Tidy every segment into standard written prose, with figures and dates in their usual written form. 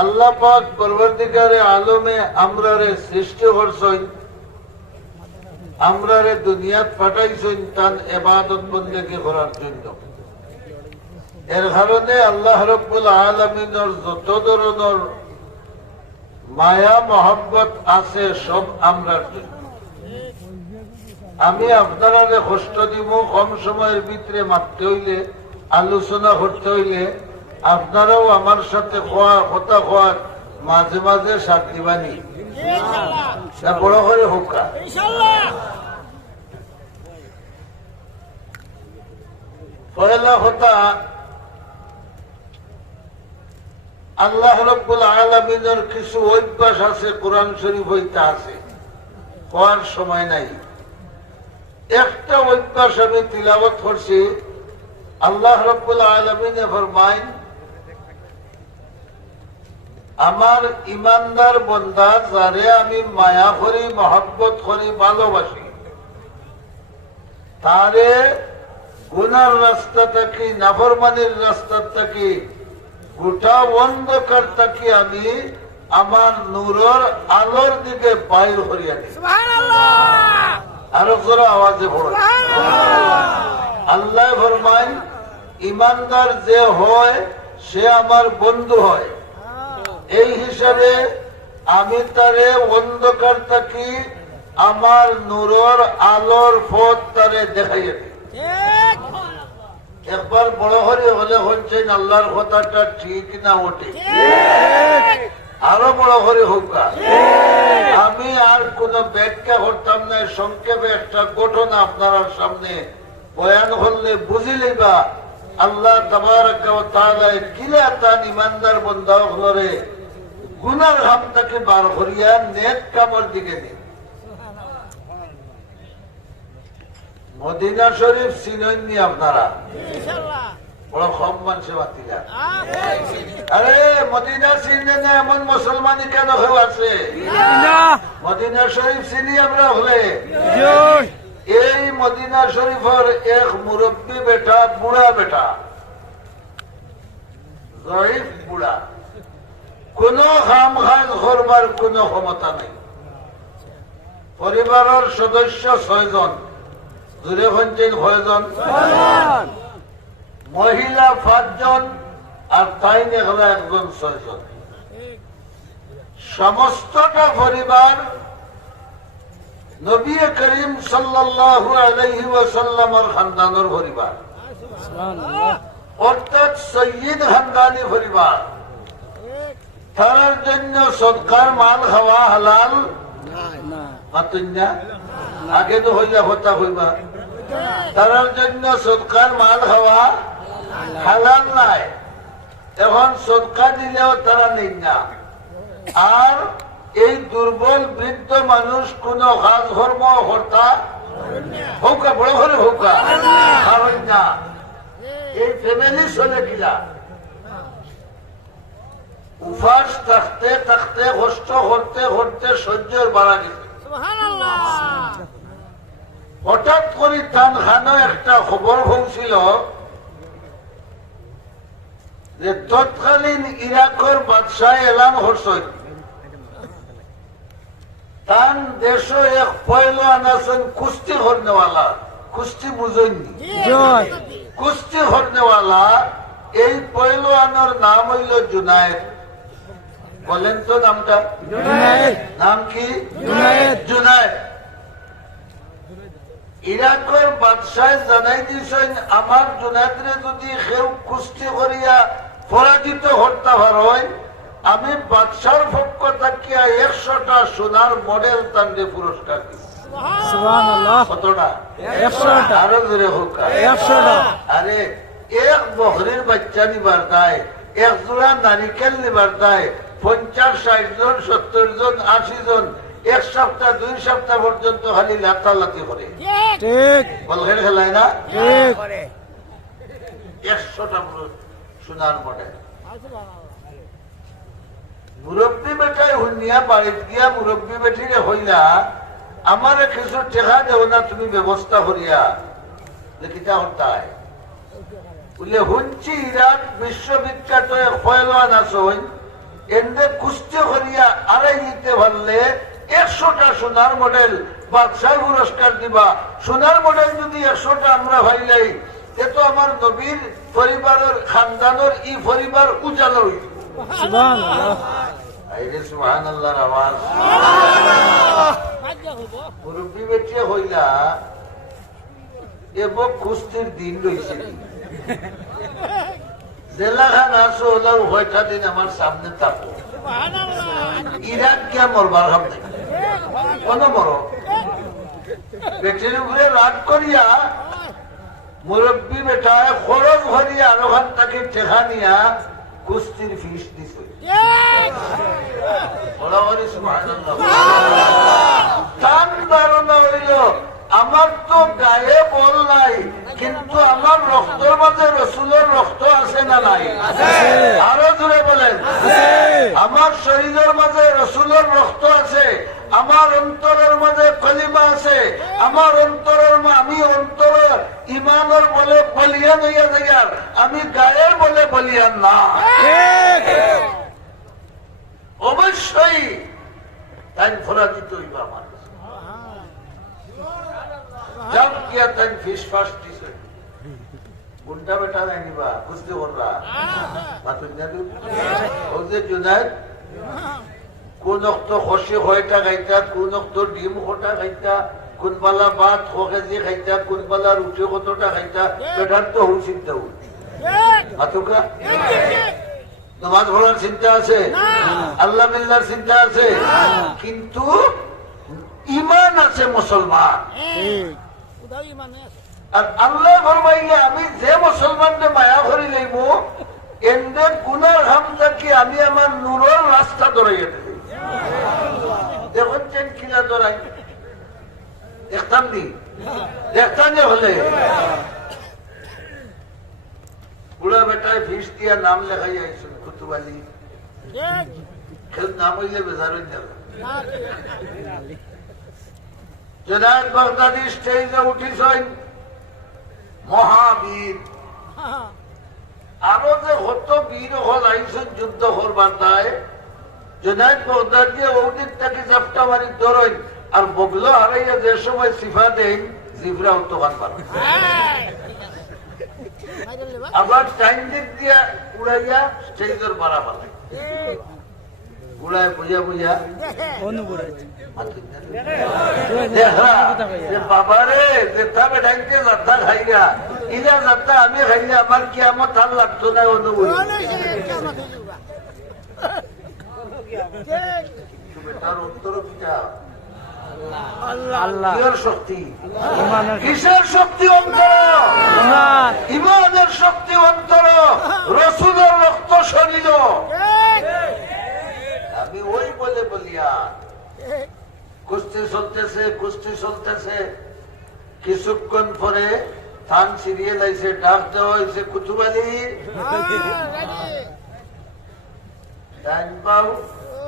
আল্লাহ পাক পরবর্তীকারে আলমে আমরারে সৃষ্টি করছেন, আমরারে দুনিয়াত পাঠাইছেন তার ইবাদত বন্দেগী করার জন্য। এর কারণে আল্লাহ রাব্বুল আলামিনের যত ধরনের মায়া মহব্বত আছে সব আমরার জন্য। আমি আপনারা কষ্ট দিব, কম সময়ের ভিতরে মারতে হইলে, আলোচনা করতে হইলে আপনারাও আমার সাথে কথা খোয়ার মাঝে মাঝে সাথ দিবানি, বড় করে হোকা। পয়লা কথা, আল্লাহ রাব্বুল আলামিনের কিছু অভ্যাস আছে কোরআন শরীফ হইতে আছে, হওয়ার সময় নাই। একটা অভ্যাস আমি তিলাওয়াত করছি। আল্লাহ রাব্বুল আলামিনে ফরমায়, আমার ইমানদার বান্দা যারে আমি মায়া করি, মহব্বত করি, ভালোবাসি, তারে গুনার রাস্তা থাকি, নাফরমানির রাস্তা থাকি, গোটা অন্ধকার থাকি আমি আমার নূরের আলোর দিকে বাইর করিয়া দিই। আরো জোরে আওয়াজে পড়ে আল্লাহ ফরমায়, ইমানদার যে হয় সে আমার বন্ধু হয়। এই হিসাবে আমি তারে অন্ধকার থাকি আমার নূরের আলোর পথ তারে দেখাইয়া দিই। একবার বড় হরি হলে হচ্ছেন আল্লাহর কথাটা ঠিক না ওঠে, আরো বড় হরি হোক। আমি আর কোন ব্যাখ্যা করতাম না, সংক্ষেপে একটা ঘটনা আপনার সামনে বয়ান করলে বুঝিলেই বা আল্লাহ তাবারাক ওয়া তাআলা কিলা তান ইমানদার বান্দা হলরে গুনার হাম থেকে বার করিয়া নেক কামের দিকে নিয়ে। মদিনা শরীফ চিনেননি আপনারা? বড় কম মানুষে বাতিলা। আরে মদিনা চিনে না এমন মুসলমানই কেন কেউ আছে? মদিনা শরীফ চিনি আমরা হলে। এই মদিনা শরীফের এক মুরব্বী বেটা, বুড়া বেটা, জয়ীফ বুড়া, কোন কাম কাজ করবার কোন ক্ষমতা নেই। পরিবারের সদস্য 6 জন, দূরে হচ্ছেন 6 জন, মহিলা 5 জন, আর তাই নেখলা একজন 6 জন। সমস্তটা পরিবার নবী করিম সাল্লাল্লাহু আলাইহি ওয়াসাল্লামের খানদানের পরিবার, অর্থাৎ সৈয়দ খানদানি পরিবার। তার জন্য সদকার মাল খাওয়া হালাল না, আগে তো হইয়া হতা হইবা। তার জন্য সদকার মাল খাওয়া হালাল নাই। এখন সদকা দিলেও তারা নেই না। আর এই দুর্বল বৃদ্ধ মানুষ কোন কাজ কর্ম কর্তা হোক, বড় করে হোক, কারণ না এই ফ্যামিলি চলে কিনা উপাস থাকতে থাকতে, কষ্ট করতে করতে সহ্যের বাড়া গেছে। হঠাৎ করে তান খানো একটা খবর পৌঁছিল যে তৎকালীন ইরাকের বাদশাহ এলান করছেন তান দেশ এক পয়লান আছেন কুস্তি করনেওয়ালা। কুস্তি বুঝেননি? কুস্তি করনেওয়ালা এই পয়লানের নাম হইল জুনায়েদ। বলেন তো নামটা? নাম কি? জুনায়েদ। ইরাকের বাদশাহ জানাই দিয়েছেন, আমার জুনায়েদরে যদি কেউ কুস্তি করিয়া পরাজিত করতে পারেন, আমি বাদশার পক্ষ থাকিয়া 100টা সোনার মডেল তাকে পুরস্কার দিব। কতটা? 100টা। আরো জোরে হোক। 100টা। আরে এক বকরির বাচ্চা নিবার দায়, এক জোড়া নারিকেল নিবার দায় 50-60 জন, 70 জন, 80 জন 1 সপ্তাহ 2 সপ্তাহ পর্যন্ত খালি লাতালাতি করে। ঠিক বলখের খেলায় না? ঠিক। 100টা সোনার মডেল। মুরব্বী বেটাই হইয়া বাড়িতে গিয়া মুরব্বী বেটিরে হইলা, আমার কিছু টেকা দেও না তুমি ব্যবস্থা করিয়া, কিটা হতায় বলে শুনছি ইরাক বিশ্ববিখ্যাত পয়লান আছেন, এনে কুস্তি করিয়া আড়াই নিতে পারলে 100টা সোনার মডেল বাদশাহ পুরস্কার দিবা। সোনার মডেল যদি 100টা আমরা ভাইলাই এ তো আমার নবীর পরিবারের খানদানের ই পরিবার উজালা হইল। সুবহানাল্লাহর আওয়াজ। মুরব্বী বেটিয়া হইলা এবং কুস্তির দিন রয়েছে জেলাখান আসো হলাও 6টা দিন আমার সামনে থাকো ইরাক গিয়া মরবার হাম নাই কোন মরো বেটির উপরে রাগ করিয়া মুরব্বী বেটায় খরচ ভরিয়া আরো খান তাকে ঠেকা নিয়া কুস্তির ফিস দিছে। টান ধারণা হইল আমার তো গায়ে বল নাই কিন্তু আমার রক্তের মাঝে রসুলের রক্ত আছে না নাই? আরো জোরে বলেন। আমার শরীরের মাঝে রসুলের রক্ত আছে, আমার অন্তরের মাঝে কলিমা আছে, আমার অন্তরের আমি অন্তরের ইমানের বলে বলিয়ান হইয়া যাইয়ার, আমি গায়ের বলে বলিয়ান না। অবশ্যই তাই ফরাজিত হইবা আমার জব কিয়া তাই ফিস ফাস দিছে গুন্ডা বেটা নাই নিবা বুঝতে পারলা বাতুন জাদু ও যে জুনাইদ কোন অক্ত খসি হয়টা খাইতা, কোন অক্ত ডিম খোটা খাইতা, কোন বালা ভাত 1 কেজি খাইতা, কোন বালা রুটি কতটা খাইতা, বেটার তো হুল চিন্তা হুল আতুকা নামাজ পড়ার চিন্তা আছে, আল্লাহ মিল্লার চিন্তা আছে, কিন্তু ইমান আছে মুসলমান। আর আল্লাহ ফরমাইলে আমি যে মুসলমানকে মায়া করি লইব এনে গুনার হাম থাকি আমি আমার নূরের রাস্তা ধরাইয়া দিই। দেখুন চেন কিলা ধরাই দেখতাম নি দেখতাম যে হলে বুড়া বেটায় ফিস দিয়া নাম লেখাই আইসুন কুতুবালি খেল নাম হইলে বেজার হয়ে যাবে। জুনায়েদ বাগদাদি স্টেজে উঠিছেন মহাবীর, আরো যে কত বীর হল আইসেন যুদ্ধ করবার দায়। জুনায়েদ বাগদাদি ওদিক থেকে জাপটা মারি ধরেন আর বগলো হারাইয়া যে সময় সিফা দেন জিফরা উত্তোকান পার আবার টাইম দিক দিয়া উড়াইয়া স্টেজের বাড়া পালাই উড়ায় বুঝা বুঝা বাবারে যেটা বেটাইতে যাত্রা খাইয়া ইলা যাত্রা আমি খাইলে আমার কি আমার তার লাগতো না অনুভূতি বেটার উত্তর পিঠা আল্লাহর শক্তি কিসের শক্তি অন্তর ইমানের শক্তি অন্তর রসুলের রক্ত শরীর আমি ওই বলে বলিয়া কুস্তি চলতেছে কিছুক্ষণ পরে থান সিরিয়াল আইসে ডাক দেওয়া হয়েছে কুতুবালি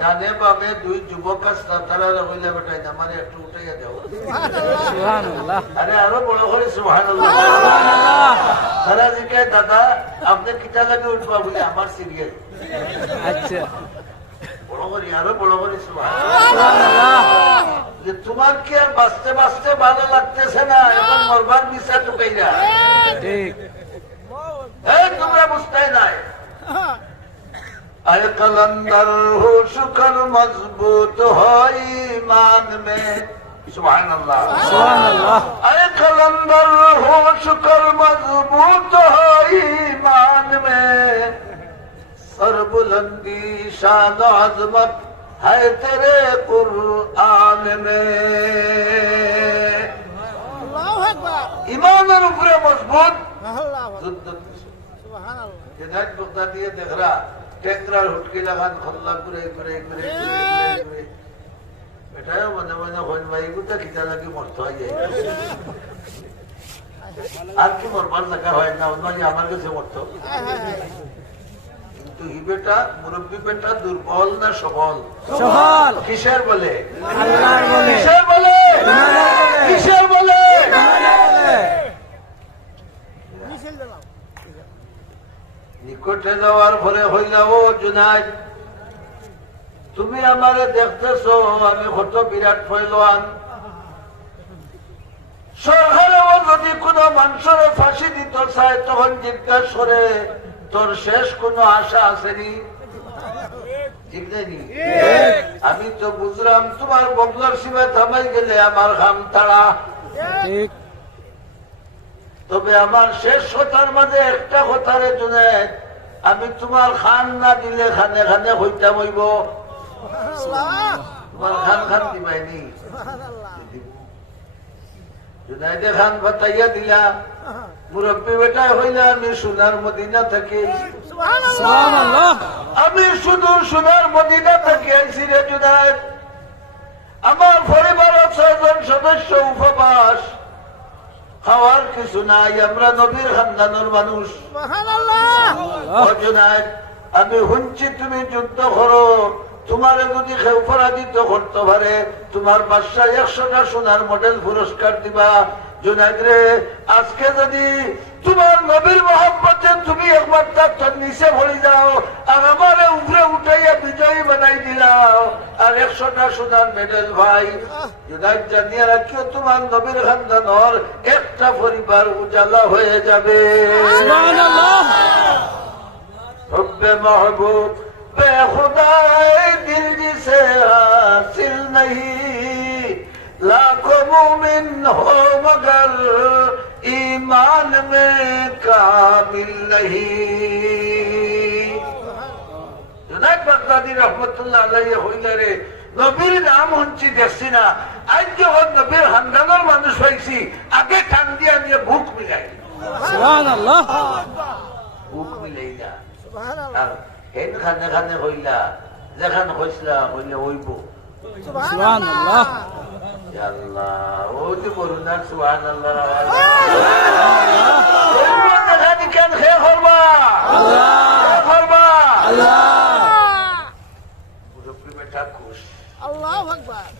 ডানে বামে 2 যুবক আসলাম তারা হইলে বেটাই না মানে একটু উঠাইয়া দেও আরে আরো বড় করে সুবহানাল্লাহ তারা জিজ্ঞাসা দাদা আপনি কিটা লাগে উঠবা বলে আমার সিরিয়াল আচ্ছা বড় করে আরো বড় করে সুবহানাল্লাহ যে তোমার কি আর বাঁচতে বাঁচতে ভালো লাগতেছে না এখন মরবার মিশা টুকাইয়া ঠিক তোমরা বুঝতে নাই अरे कलंदर हो शुक्र मजबूत हो ईमान में सुभान अल्लाह अरे कलंदर हो शुक्र मजबूत हो ईमान में सरबुलंदी शान अजमत है तेरे कुरान में ईमान और ऊपरे मजबूत जनाब बगदादी देख रहा टेंगरार हुटकी लगान खल्ला घुरे घुरे घुरे घुरे बेटायो मने मने होन भाई गुता किता लगी मरतो आइ আর কি মরবার দেখা হয় না অন্য আমার কাছে মরতো কিন্তু হি বেটা মুরব্বী বেটা দুর্বল না সবল সবল কিসের বলে আল্লাহর বলে কিসের বলে কিসের বলে নিকটে যাওয়ার পরে হইল ও জুনায়েদ তুমি আমারে দেখতেছ আমি কত বিরাট ফয়লোয়ান। সরকারেও যদি কোন মানুষের ফাঁসি দিতে চায় তখন জিজ্ঞাসা করে তোর শেষ কোন আশা আসেনি? ঠিক নাকি? আমি তো বুঝলাম তোমার বগলার সীমা থামাই গেলে আমার খাম তাড়া। তবে আমার শেষ কথার মাঝে একটা কথার জন্য আমি তোমার খান না দিলে খানে খানে হইতাম হইব। তোমার খান খান দিবাইনি, জুনাইদে খান বাতাইয়া দিলা। মুরব্বী বেটা হইলে আমি সোনার মদিনা থেকে, আমি শুধু সোনার মদিনা থেকে আইছি রে জুনাইদ। আমার পরিবারের 6 জন সদস্য উপবাস, খাওয়ার কিছু নাই, আমরা নবীর খানদানের মানুষ। জুনাইদ আমি শুনছি তুমি যুদ্ধ করো, তোমার যদি কেউ পরাজিত করতে পারে তোমার বাদশা 100টা সোনার মডেল পুরস্কার দিবা। জুনাইদ রে আজকে যদি তোমার নবীর মোহাম্মতে তুমি একবার তার নিচে ভরে যাও আর আমারে উপরে উঠাইয়া বিজয়ী বানাই দিলাও আর 100টা সোনার মেডেল ভাই, জুনাইদ জানিয়ে রাখিও তোমার নবীর খানদানের একটা পরিবার উজালা হয়ে যাবে। রব্বে মাহবুব बेखुदाए दिल जिसे हासिल नहीं, लाखों मोमिन हो मगर ईमान में कामिल नहीं। जुनायद बगदादी रहमतुल्लाह अलैहि হইলে রে নবীর নাম শুনছি দেখছি না, আজ যখন নবীর খানদানের মানুষ হয়েছি আগে কান দিয়ে নিয়ে বুক মিলাই, সুবহানাল্লাহ, বুক মিলাই না হেন খানে খানে হইলা যেখানে হইসলা হইলে হইব। সুবহানাল্লাহ, আল্লাহ ওই যে বলুন সুবহানাল্লাহ। যেখানে কেন খেয়ে করবা আল্লাহ করবা আল্লাহ। মুরব্বী বেটা খুশ, আল্লাহু আকবার।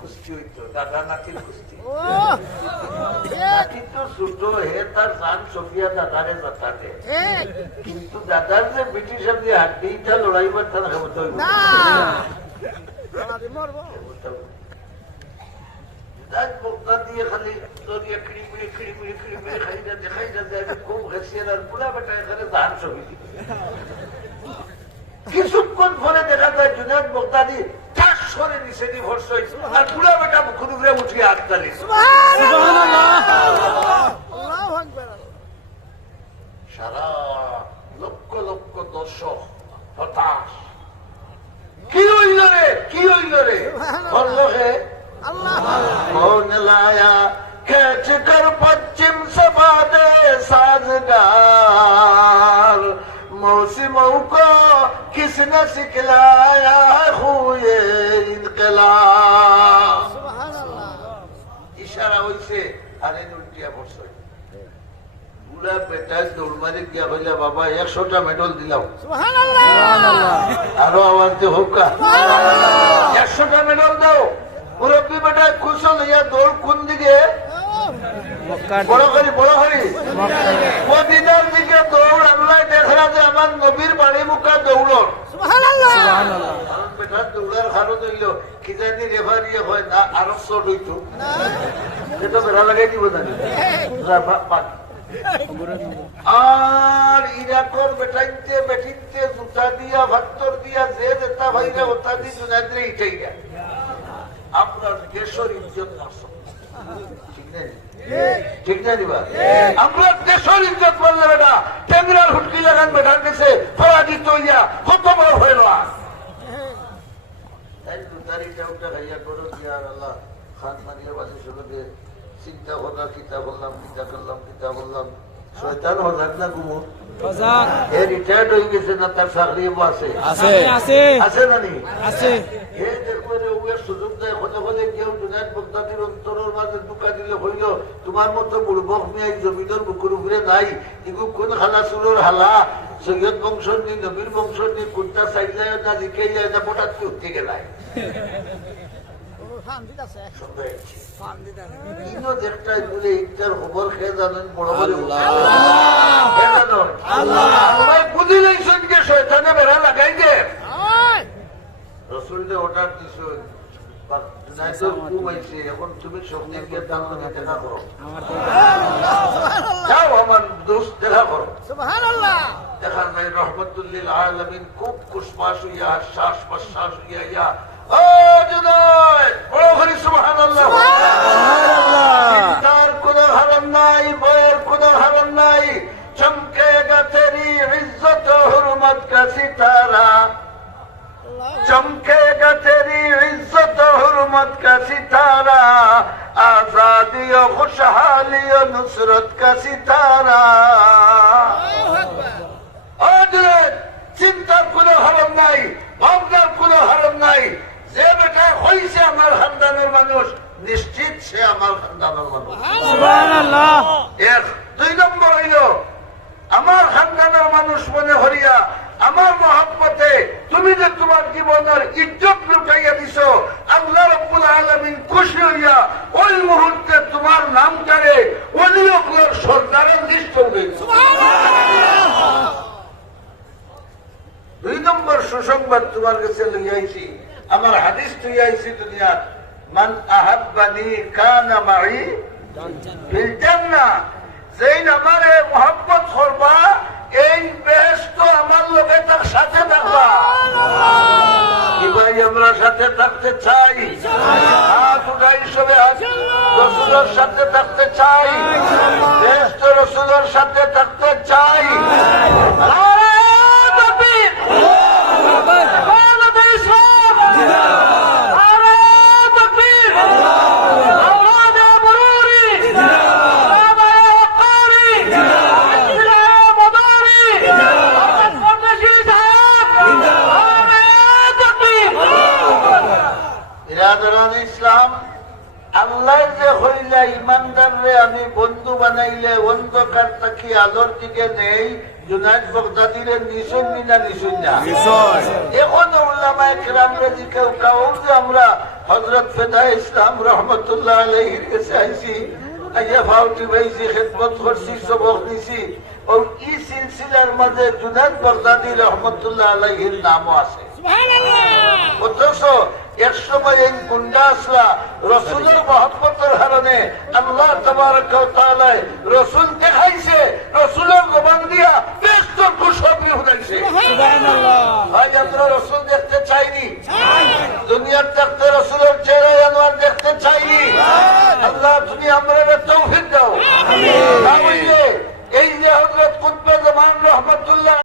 কুস্তি হইতো দাদা নাতির কুস্তি, নাতি তো ছোট হে তার জান সফিয়া দাদারে যাতাতে, কিন্তু দাদার যে ব্রিটিশ দিয়ে হাড্ডিটা লড়াইবার তার ক্ষমতা হইব না। দিয়ে খালি দরিয়া খিড়ি পিড়ি খিড়ি পিড়ি খিড়ি পিড়ি খাইটা দেখাই না যায় খুব ঘেসিয়ে আর পুরা বেটা এখানে জান ছবি দিবে। কিছুক্ষণ পরে দেখা যায় জুনায়েদ বগদাদি ঠাস করে নিচে দিয়ে ভরসা হয়েছে আর পুরা বেটা মুখের উপরে উঠিয়ে হাততালি। সারা লক্ষ লক্ষ দর্শক হতাশ, কি হইল রে কি হইল রে বললো হে कौन लाया खेच कर पश्चिम से बादे साजगार, मौसमों को किसने सिखलाया हुए इनकलाब। इशारा হইছে আরে উল্টিয়া পড়ছে, বুড়া বেটা দৌড় মারি গিয়া কইলা বাবা 100টা মেডেল দিলাম। সুবহানাল্লাহ, আরো আওয়াজ দে হোকা 100টা মেডেল দাও। মুরব্বী বেটা খুশ হইয়া দৌড় কোন দিকে? বড় করি মদিনার দিকে দৌড়। আল্লাহ দেখা যে আমার নবীর বাড়ি মুখা দৌড়। বেটা দৌড়ার কারণ হইল কি জানি রেফারি হয় না আরো চট হইতো, সেটা বেড়া লাগাই দিব জানি। আর ইরাকর বেটাইতে বেঠিতে জুতা দিয়া ভাত্তর দিয়া যে যেটা ভাইরা ওটা দিয়ে জুনাইদরে ইটাই গা আপনার দেশের ইজ্জত নষ্ট। ঠিক না দিবা? আপনার দেশের ইজ্জত বললে বেটা টেঙ্গরার হুটকি লাগান বেটার কাছে পরাজিত হইয়া কত বড় হইল। চিন্তা করলাম কিতা বললাম কিতা করলাম কিতা বললাম শয়তান হজাক না গুমর রিটায়ার্ড হয়ে গেছে না, তার চাকরি আছে না নি আছে। সুযোগ দেয় হলে হলে কেউ জুনায়েদ বগদাদির অন্তরের মাঝে ঢুকা দিলে হইল তোমার মতো বুড়বক নিয়ে জমিনের বুকুর উপরে নাই। এগুলো কোন হালা চুলোর হালা সৈয়দ বংশ নি নবীর বংশ নি কোনটা সাইড যায় না লিখে যায় না মোটা উঠতে গেলায় দেখটাই বলে ইটার খবর খেয়ে জানেন বড় বড় বুঝি লাইছেন যে শয়তানে বেড়া লাগাই যে রসুলকে অর্ডার দিছো এখন তুমি শক্তির দেখা করো, যাও আমার দোস্ত দেখা করো। দেখা যায় রহমতুল্লিল আলামিন খুব কুশমাস হইয়া শ্বাস প্রশ্বাস হইয়া ইয়া ও জুনায়েদ বড় করে সুবহানাল্লাহ। চিন্তার কোনো হারাম নাই, ভয়ের কোনো হারাম নাই। চমকেগা তেরি ইজ্জত হুরমত কা সিতারা, चमकेगा तेरी इज्जत हुर्मत का सितारा, आजादी और खुशहाली और नुसरत का सितारा। চিন্তার কোনো হারাম নাই, ভাবনার কোনো হারাম নাই। যে বেটা হইছে আমার খানদানের মানুষ, নিশ্চিত সে আমার খানদানের মানুষ। সুবহানাল্লাহ। এক দুই নম্বর হইল আমার খানদানের মানুষ মনে হরিয়া আমার মহব্বতে তুমি যে তোমার জীবনের ইজ্জত লুটাইয়া দিছ, আল্লাহ রাব্বুল আলামিন খুশি হইয়া ওই মুহূর্তে তোমার নামটারে ওলি ওগুলোর সর্দারের লিস্ট হবে। দুই নম্বর সুসংবাদ তোমার কাছে লইয়াইছি, আমার হাদিস লইয়াইছি দুনিয়া, মান আহাব্বানি কানা মাই ফিল জান্নাহ, যেই আমারে মহব্বত করবা এই বেহেশত আমার লোকে তার সাথে থাকবা। কি ভাই আমরা সাথে থাকতে চাই? হাত উঠাই সবে হাত। রসুলের সাথে থাকতে চাই, বেহেশত রসুলের সাথে থাকতে চাই। ইসলাম আল্লাহ যে হইলা ইমানদার রে আমি বন্ধু বানাইলে অন্ধকার তাকি আলোর দিকে নেই, জুনায়েদ বাগদাদিরে নিশুন না নিশুন না। এখন উলামায়ে কেরামরা কেউ কাউ যে আমরা হযরত ফেদা ইসলাম রহমতুল্লাহ আলাইহির কাছে আইছি, আইয়া ফাউটি বাইছি, খিদমত করছি, সবক দিছি, ও এই সিলসিলার মধ্যে জুনায়েদ বাগদাদি রহমতুল্লাহ আলাইহির নামও আছে। অথচ এক সময় এই গুন্ডা আসলা রসুলের মহব্বতের কারণে আল্লাহ তাবারক ওয়া তাআলা রসুল দেখাইছে, রসুলের জবান দিয়া বেশতর খুশখবরি শুনাইছে। ভাই আমরা রসুল দেখতে চাইনি, দুনিয়ার দেখতে রসুলের চেহারা আনোয়ার দেখতে চাইনি। আল্লাহ তুমি আমরা তৌফিক দাও। এই যে হযরত কুতবে জামান রহমতুল্লাহ